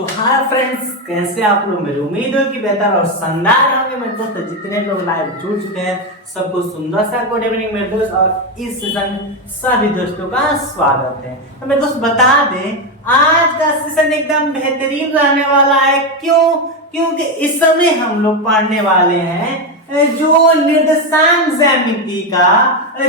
तो हाँ फ्रेंड्स, कैसे आप लोग? मेरी उम्मीद है कि बेहतर और शानदार होंगे मेरे दोस्त। जितने लोग लाइव जुड़ चुके हैं सबको सुंदर सा गुड इवनिंग मेरे दोस्त। और इस सीजन सभी दोस्तों का स्वागत है। तो मेरे दोस्त बता दें, आज का सेशन एकदम बेहतरीन रहने वाला है। क्यों? क्योंकि इस समय हम लोग पढ़ने वाले हैं जो निर्देशांक ज्यामिति का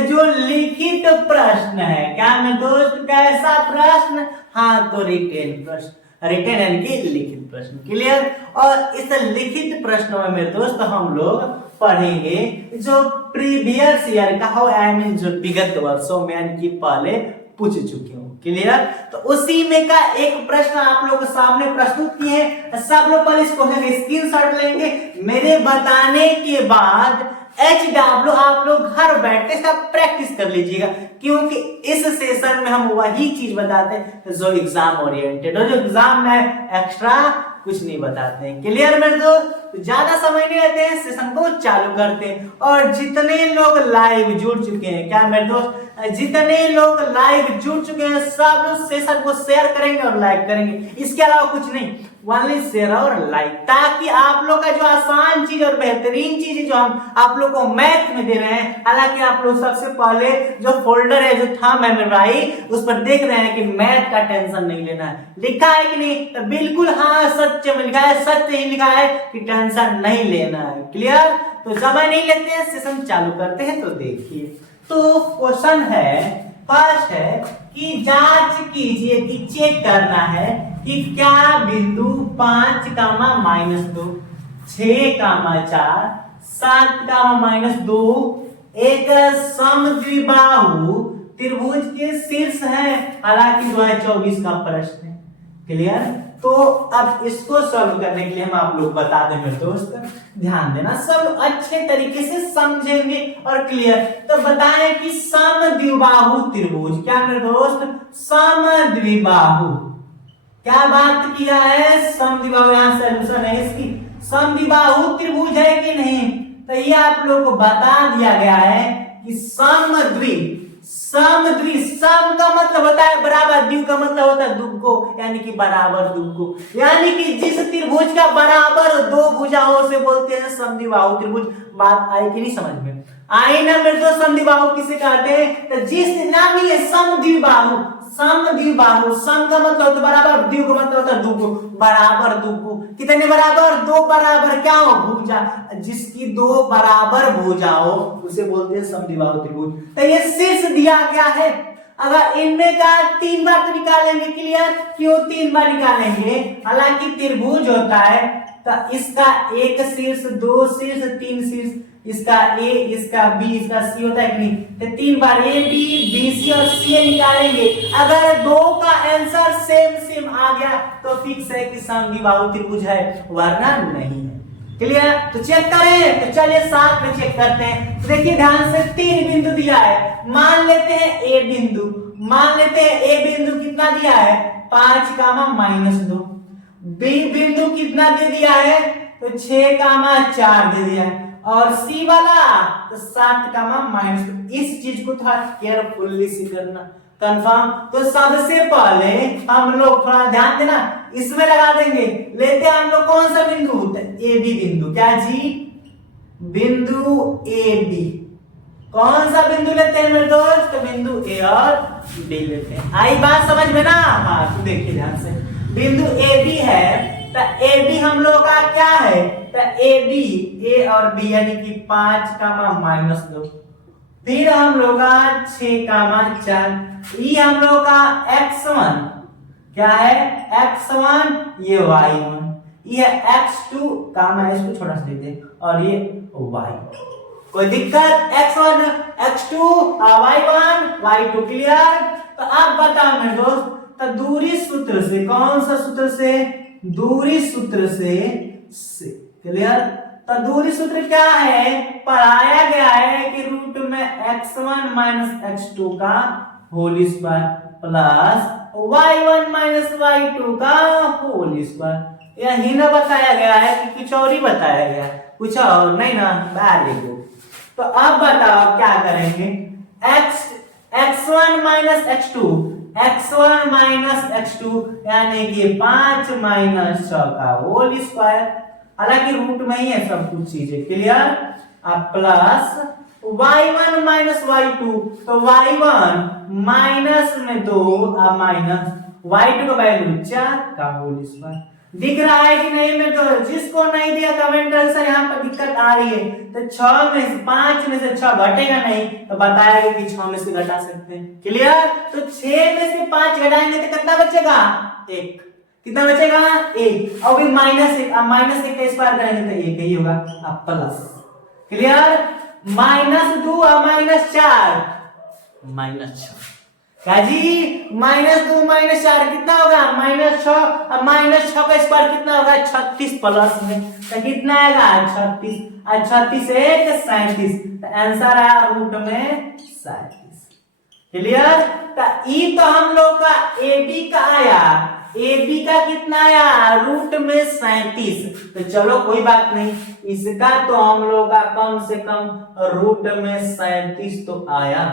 जो लिखित प्रश्न है। क्या मेरे दोस्त? कैसा प्रश्न? हाँ, तो रिटेन प्रश्न, रिटेन यानी कि लिखित प्रश्न। क्लियर? और इस लिखित प्रश्नों में मेरे दोस्त हम लोग पढ़ेंगे जो प्रीवियस ईयर का हो, आई मीन जो विगत वर्षों में यानी कि पहले पूछ चुके हो। क्लियर? तो उसी में का एक प्रश्न आप लोगों के सामने प्रस्तुत किए हैं। सब लोग पहले इसको स्क्रीनशॉट लेंगे। मेरे बताने के बाद HW आप लोग घर बैठे सब प्रैक्टिस कर लीजिएगा, क्योंकि इस सेशन में हम वही चीज बताते हैं जो एग्जाम ओरिएंटेड और जो एग्जाम में एक्स्ट्रा कुछ नहीं बताते हैं। क्लियर मेरे दोस्त? तो ज्यादा समय नहीं लेते हैं, सेशन को चालू करते हैं। और जितने लोग लाइव जुड़ चुके हैं, क्या मेरे दोस्त, जितने लोग लाइव जुड़ चुके हैं सब लोग सेशन को शेयर करेंगे और लाइक करेंगे। इसके अलावा कुछ नहीं, ओनली शेयर और लाइक, ताकि आप लोग का जो आसान चीज और बेहतरीन चीज जो हम आप लोग को मैथ में दे रहे हैं, हालांकि आप लोग सबसे पहले जो फोल्डर है, जो थंब है मेरे भाई, उस पर देख रहे हैं कि मैथ का टेंशन नहीं लेना है। लिखा है कि नहीं? तो बिल्कुल हाँ, सत्य में लिखा है, सत्य ही लिखा है कि टेंशन नहीं लेना है। क्लियर? तो समय नहीं लेते हैं, सेशन चालू करते हैं। तो देखिए, तो क्वेश्चन है, फर्स्ट है कि जांच कीजिए कि चेक करना है कि क्या बिंदु 5, -2, 6, 4, 7, -2 एक समद्विबाहु त्रिभुज के शीर्ष है। हालांकि 2024 का प्रश्न है। क्लियर? तो अब इसको सॉल्व करने के लिए हम आप लोग बता दें मेरे दोस्त, ध्यान देना, सब अच्छे तरीके से समझेंगे और क्लियर। तो बताएं कि समद्विबाहु त्रिभुज, क्या मेरे दोस्त? समद्विबाहु, क्या बात किया है? समद्विबाहु, यहां सॉल्यूशन है इसकी। समद्विबाहु त्रिभुज है कि नहीं? तो ये आप लोग को बता दिया गया है कि समद्वि, सम का मतलब होता है बराबर, द्वि का मतलब होता है दुगो, यानी कि बराबर दुगो, यानी कि जिस त्रिभुज का बराबर दो भुजाओं से बोलते हैं समद्विबाहु त्रिभुज। बात आई कि नहीं समझ में? आई ना मेरे दोस्त? समद्विबाहु किसे कहते हैं? तो जिस नाम ही है समद्विबाहु, समद्विबाहु, सम का मतलब होता है बराबर, द्वि का मतलब होता है दुगो, बराबर दुगो। कितने बराबर? दो बराबर क्या हो? भुजा। जिसकी दो बराबर भुजा हो उसे बोलते हैं समद्विबाहु त्रिभुज। तो ये शीर्ष दिया गया है। अगर इनमें का 3 बार तो निकालेंगे। क्लियर? क्यों 3 बार निकालेंगे? हालांकि त्रिभुज होता है तो इसका एक शीर्ष, 2 शीर्ष, 3 शीर्ष, इसका A, इसका B, इसका C होता है कि नहीं? तो 3 बार A, B, B, C और C निकालेंगे। अगर दो का आंसर सेम आ गया तो फिक्स है कि समद्विबाहु त्रिभुज है, वरना नहीं है। क्लियर? तो चेक करें। तो चलिए साथ में चेक करते हैं। तो देखिए ध्यान से, 3 बिंदु दिया है। मान लेते हैं A बिंदु, मान लेते हैं A बिंदु कितना दिया है? 5, -2। B बिंदु कितना दे दिया है? तो 6, 4 दे दिया है। और C वाला तो 7, -2। इस चीज को थोड़ा केयरफुली से करना, कंफर्म। तो सबसे पहले हम लोग थोड़ा ध्यान देना, इसमें लगा देंगे। लेते हैं हम लोग कौन सा बिंदु? ए बी बिंदु। क्या जी? बिंदु ए बी। कौन सा बिंदु लेते हैं मेरे दोस्त? बिंदु ए और बी लेते हैं। आई बात समझ में ना? हाँ, तो देखिए ध्यान से, बिंदु ए बी है तो ए बी हम लोग का क्या है? तो ए बी, ए और बी यानी कि 5, -2। फिर हम लोग का 6, 4, ये हम लोग का x1 क्या है? x1, ये y1, ये x2 इसको छोटा सा देते हैं, और ये y। कोई दिक्कत? x1, x2, y1, y2। Clear? तो अब बताओ मेरे दोस्त, तो दूरी सूत्र से, कौन सा सूत्र से? दूरी सूत्र से। क्लियर? तो दूरी सूत्र क्या है? पढ़ाया गया है कि रूट में x1 - x2 का whole square plus y1 - y2 का होल स्क्वायर। यही ना बताया गया है कि कुछ और ही बताया गया? कुछ और नहीं ना? Very good. तो अब बताओ क्या करेंगे? x1 - x2 x1 minus x2 यानी कि 5 माइनस 6 का होल स्क्वायर। हालांकि रूट में ही है सब कुछ चीजें, क्लियर। अब प्लस y1 माइनस y2, तो y1 माइनस में 2 और माइनस y2 का वैल्यू 4 का होल स्क्वायर। दिख रहा है कि नहीं? में तो जिसको नहीं दिया कमेंट आंसर, यहाँ पर दिक्कत आ रही है। तो 6 में से 5 में से 6 घटेगा नहीं, तो बताया कि 6 में से घटा सकते हैं, क्लियर। तो 6 में से 5 घटाएंगे तो कितना बचेगा? 1। कितना बचेगा? 1। और माइनस 1, अब माइनस 1 का स्क्वायर करेंगे तो 1 ही होगा। अब प्लस, क्लियर। -2 और -4 -6 क्या जी? -2 -4 कितना होगा? -6 और -6 का स्क्वायर कितना होगा? 36 प्लस में तो कितना आएगा? 36 और 36 1 37। तो आंसर आया रूट में 37, क्लियर। तो ई तो हम लोग का AB का आया, AB का कितना आया? रूट में 37। तो चलो कोई बात नहीं, इसका तो हम लोग का कम से कम रूट में 37 तो आया।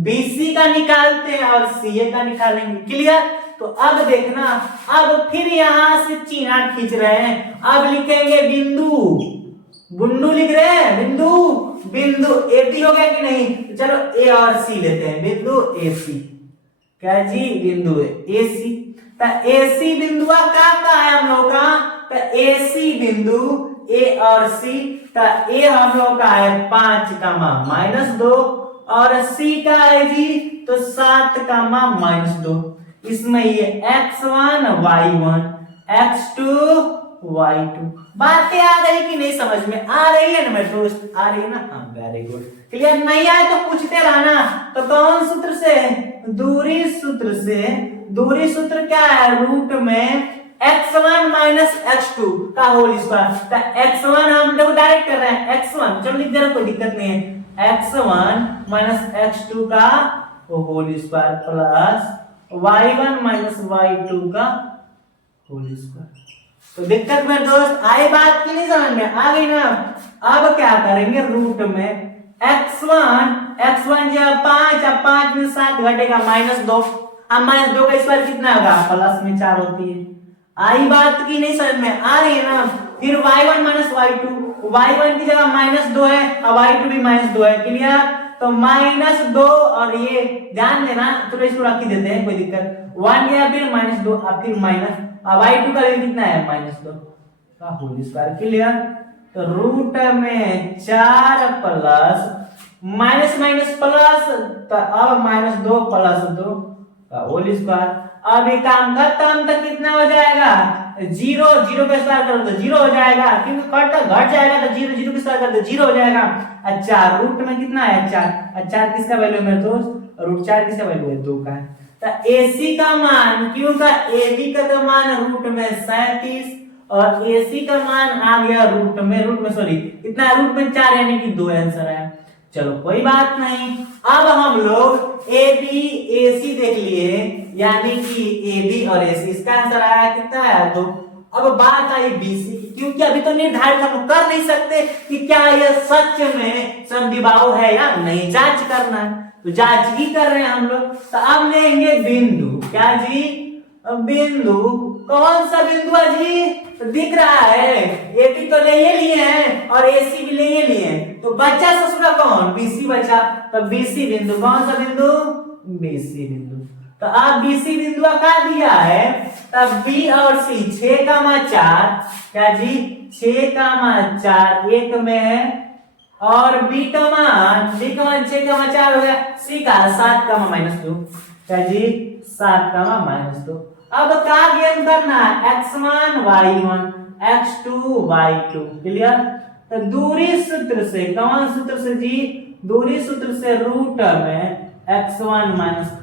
BC का निकालते हैं और CA का निकालेंगे, क्लियर। तो अब देखना, अब फिर यहां से चिन्ह खींच रहे हैं। अब लिखेंगे बिंदु, बुंडू लिख रहे हैं, बिंदु। बिंदु AB हो गया कि नहीं? चलो A और C लेते हैं, बिंदु AC। क्या जी? बिंदु AC। तो AC बिंदुआ का है हम लोग का? तो AC बिंदु A और C। तो A हम लोग का है 5 -2 और C का है जी तो 7 -2। इसमें ये x1 y1 x2 y2। बातें आ रही कि नहीं? समझ में आ रही है ना मेरे दोस्त? आ रही है ना? हाँ, वेरी गुड, क्लियर। नहीं आए तो पूछते रहना। तो कौन सूत्र से? दूरी सूत्र से। दूरी सूत्र क्या है? रूट में x1 x2 का होल स्क्वायर। तो x1 हम लोग डायरेक्ट कर रहे हैं, x1 चलो लिख दे रहे, कोई दिक्कत नहीं है। x1 x2 का whole square plus y1 y2 का होल स्क्वायर। तो दिक्कत में दोस्त आई बात की नहीं? समझ में आ गई ना? अब क्या करेंगे? रूट में x1 जो 5 अब 5 में 7 घटेगा -2। अब -2 का स्क्वायर कितना होगा? प्लस में 4 होती है। आई बात की नहीं? समझ में आ रही है ना? फिर y1 y2, y1 की जगह -2 है और y2 भी -2 है, क्लियर। तो -2 और ये ध्यान देना, चलो इसको रख ही देते हैं, कोई दिक्कत। 1 गया फिर -2 अब फिर माइनस, अब y2 का वैल्यू कितना है? -2 का होल स्क्वायर, क्लियर। तो रूट में 4 प्लस माइनस माइनस प्लस, तो अब -2 + 2 का होल स्क्वायर। अब ये काम खत्म, तो कितना हो जाएगा? 0 0 का स्क्वायर करो तो 0 हो जाएगा, क्योंकि घट जाएगा तो 0 0 का स्क्वायर करो तो 0 हो जाएगा। अच्छा, रूट में कितना है? 4। 4 किसका वैल्यू है मेरे दोस्त? रूट 4 किसका वैल्यू है? 2 का है। तो AC का मान, क्यों का AB का तो मान रूट में 37 और AC का मान आ गया रूट में सॉरी कितना? रूट में 4 यानी कि 2 आंसर है। चलो कोई बात नहीं। अब हम लोग AB AC देख लिए, यानी कि AB और AC, इसका आंसर आया कितना है? 2। अब बात आई BC की, क्योंकि अभी तो निर्धारित हम कर नहीं सकते कि क्या यह सच में समद्विबाहु है या नहीं, जांच करना है, तो जांच ही कर रहे हैं हम लोग। तो अब लेंगे बिंदु, क्या जी? बिंदु, कौन सा बिंदु है जी? तो दिख रहा है AB तो ले ये लिए हैं और AC भी ले ये लिए हैं, तो बचा ससुरा कौन? BC बचा। तो BC बिंदु, कौन सा बिंदु? BC बिंदु। तो अब BC बिंदु का दिया है, तब B और C 6,4, क्या जी? 6,4 एक में है, और B का मान 6,4 हो गया, C का 7,-2, क्या जी? 7,-2। अब क्या गेम करना है? x1 y1 x2 y2, clear. तो दूरी सूत्र से, कौन सूत्र से जी? दूरी सूत्र से रूट में x1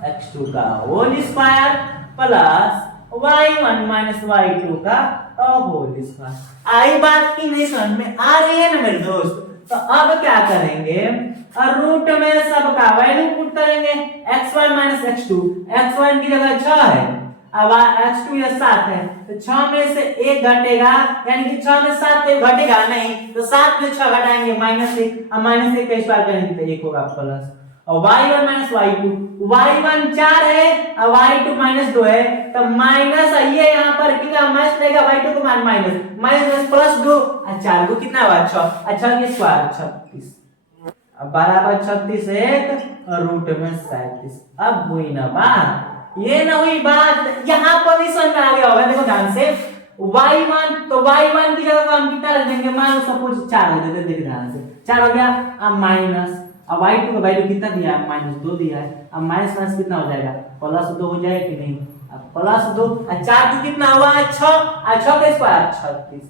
x2 का whole square plus y1 y2 का होल स्क्वायर। आई बात की नहीं? समझ में आ रही है ना मेरे दोस्त? तो अब क्या करेंगे? और रूट में सबका वैल्यू पुट करेंगे। x1 x2, x1 की जगह 6 है, अब x2 या 7 है, तो 6 में से 1 घटेगा, यानी कि 6 में 7 घटेगा नहीं, तो 7 में 6 घटाएंगे -1, अब -1 का स्क्वायर करेंगे तो 1 होगा प्लस। और y1 माइनस y2, y1 4 है और y2 माइनस 2 है, तो माइनस ये यहाँ पर कितना माइनस रहेगा, y2 को माइनस माइनस प्लस 2 और 4 को कितना हुआ 6, अच्छा के स्क्वायर 36, अब बराबर 36 एक और रूट में 37। अब हुई ना बात, ये ना हुई बात, यहाँ पर भी समझ में आ गया होगा, देखो ध्यान से y1, तो y1 की जगह हम कितना रख देंगे, मान लो सपोज 4 रख देते, देखिए ध्यान से 4 हो गया, अब माइनस, अब y2 का वैल्यू कितना दिया है, माइनस 2 दिया है, अब माइनस माइनस कितना हो जाएगा, प्लस 2 हो जाएगा कि नहीं, अब प्लस 2 और 4 तो कितना हुआ 6 और 6 का स्क्वायर 36।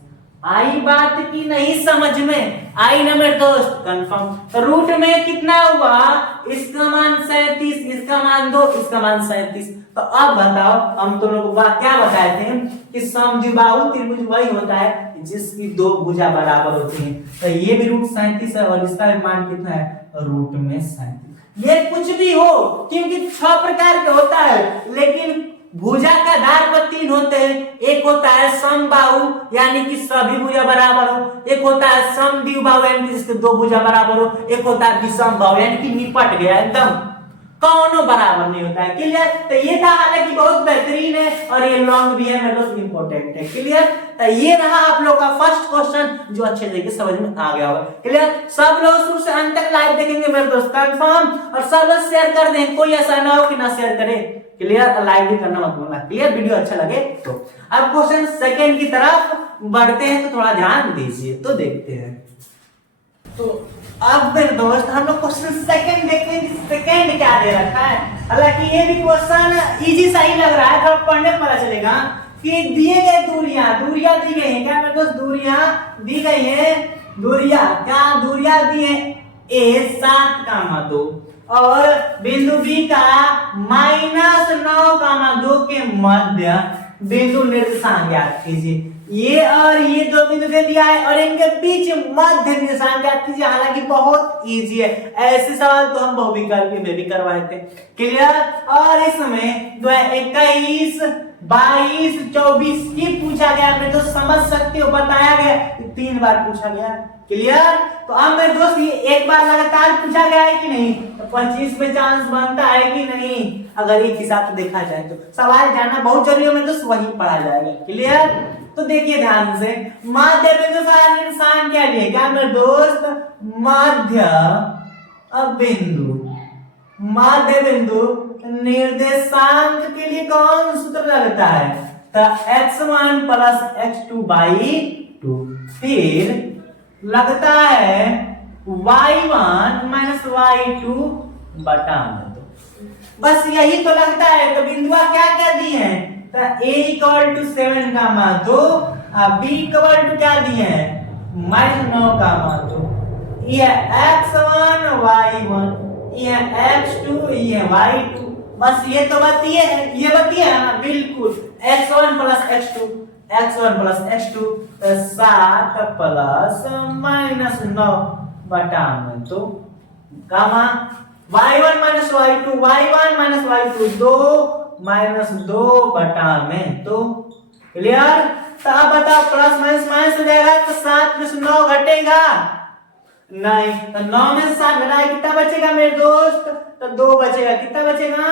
आई बात की नहीं समझ में आई ना मेरे दोस्त, कंफर्म। तो रूट में कितना हुआ, इसका मान 37, इसका मान 2, इसका मान 37। तो अब बताओ, हम तुम लोगों को क्या बताए थे कि समद्विबाहु त्रिभुज वही होता है जिसकी दो भुजा बराबर होती हैं। तो ये भी रूट 37 है और इसका मान कितना है, रूट में 37। ये कुछ भी हो, क्योंकि 6 प्रकार के होता है, लेकिन भुजा का आधार पर 3 होते हैं। एक होता है समबाहु यानी कि सभी भुजा बराबर हो, एक होता है समद्विबाहु यानी कि जिसके दो भुजा बराबर हो, एक होता है विषमबाहु यानी कि निपट गया एकदम, कौनों बराबर नहीं होता है। क्लियर? तो ये था, हालांकि बहुत बेहतरीन है और ये लॉन्ग भी है, मेरे दोस्त इंपॉर्टेंट है। क्लियर? तो ये रहा आप लोग का फर्स्ट क्वेश्चन जो अच्छे तरीके से समझ में आ गया होगा। क्लियर? सब लोग शुरू से अंत तक लाइव देखेंगे मेरे दोस्त, कंफर्म, और सब लोग शेयर कर दें, कोई ऐसा ना हो कि ना शेयर करे। क्लियर? लाइव भी करना मत भूलना। क्लियर? वीडियो अच्छा लगे तो। अब क्वेश्चन सेकंड की तरफ बढ़ते हैं, तो थोड़ा ध्यान दीजिए, तो देखते हैं। तो अब मेरे दोस्त हम लोग क्वेश्चन सेकंड देखते हैं कि सेकंड क्या दे रखा है। हालांकि ये भी क्वेश्चन इजी सा ही लग रहा है, थोड़ा पढ़ने में पता चलेगा कि दिए गए दूरियां दी गई हैं, क्या मेरे दोस्त, दूरियां दी गई है, दूरियां दी है a 7,2 और बिंदु B का -9,2 के मध्य बिंदु निर्देशांक ज्ञात कीजिए। ये और ये दो बिंदु दे दिया है और इनके बीच मध्य निर्देशांक ज्ञात कीजिए। हालांकि बहुत इजी है, ऐसे सवाल तो हम बहुविकल्पी में भी करवाए थे। क्लियर? और इसमें 21, 22, 24 की पूछा गया, मैं तो समझ सकते हो, बताया गया 3 बार पूछा गया। क्लियर? तो अब मेरे दोस्त ये एक बार लगातार पूछा गया है कि नहीं, तो 25 में चांस बनता है कि नहीं, अगर एक हिसाब से देखा जाए तो। सवाल जानना बहुत जरूरी है मेरे दोस्त, वही पढ़ा जाएगा। क्लियर? तो देखिए ध्यान से, मध्य बिंदु का निर्देशांक क्या लिए, क्या मेरे दोस्त, मध्य बिंदु निर्देशांक के लिए कौन सूत्र लगता है, तो x1 प्लस x2/2, फिर लगता है y1 माइनस y2 बटा में 2, बस यही तो लगता है। तो बिंदुआ क्या क्या दी है, तो a = 7,2 और b = क्या दिए हैं, -9,2, ये x1 y1, ये x2, ये y2, बस ये तो बतिए है, ये बतिए है ना, बिल्कुल। x1 प्लस x2 7 प्लस -9 बटा में 2, कामा y1 माइनस y2 2 -2 बटा में 2। क्लियर? तो अब बताओ, प्लस माइनस हो जाएगा तो 7 में से 9 घटेगा नहीं, तो 9 में से 7 घटाए कितना बचेगा मेरे दोस्त, तो 2 बचेगा। कितना बचेगा,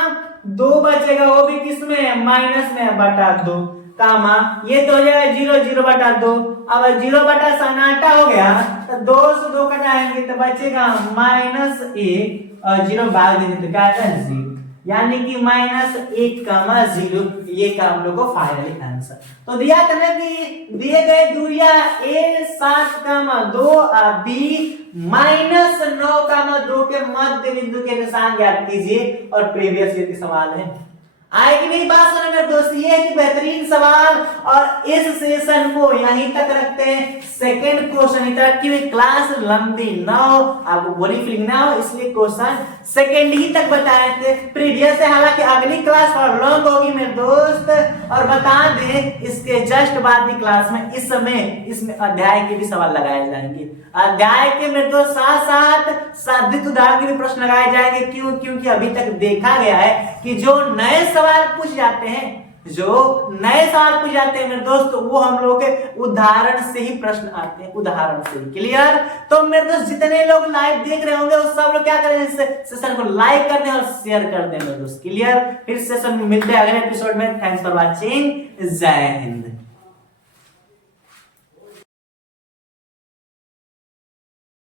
2 बचेगा, वो भी किसमें, माइनस में, बटा 2, कामा ये तो हो जाएगा 0 बटा 2। अब 0 बटा सन्नाटा हो गया, तो 2 से 2 कटाएंगे तो बचेगा -1 और 0 भाग देंगे तो क्या आएगा 0, यानी कि -1,0। ये का हम लोग को फाइनली आंसर तो दिया था ना कि दिए गए दूरियां a 7,2 और b -9,2 के मध्य बिंदु के निशान ज्ञात कीजिए, और प्रीवियस ईयर के सवाल है। आए कि मेरी बात सुनो मेरे दोस्त, ये है कि बेहतरीन सवाल, और इस सेशन को यहीं तक रखते हैं। सेकंड क्वेश्चन इधर की क्लास लंबी ना हो, आपको बोरी फीलिंग ना हो, इसलिए क्वेश्चन सेकंड ही तक बताए थे प्रीवियस से। हालांकि अगली क्लास और लॉन्ग होगी मेरे दोस्त, और बता दें इसके जस्ट बाद की क्लास में इस समय इसमें अध्याय के भी सवाल लगाए जाएंगे। अध्याय के मेरे दोस्त साथ साथ साधित उदाहरण के भी प्रश्न लगाए जाएंगे। क्यों? क्योंकि अभी तक देखा गया है कि जो नए सवाल पूछ जाते हैं जो नए सवाल पूछ जाते हैं मेरे दोस्त, वो हम लोग के उदाहरण से ही प्रश्न आते हैं, उदाहरण से ही। क्लियर? तो मेरे दोस्त जितने लोग लाइव देख रहे होंगे वो सब लोग क्या करें, इस सेशन को लाइक कर दें और शेयर कर दें मेरे दोस्त। क्लियर? फिर सेशन में मिलते हैं अगले एपिसोड में। Thanks for watching. जय हिंद।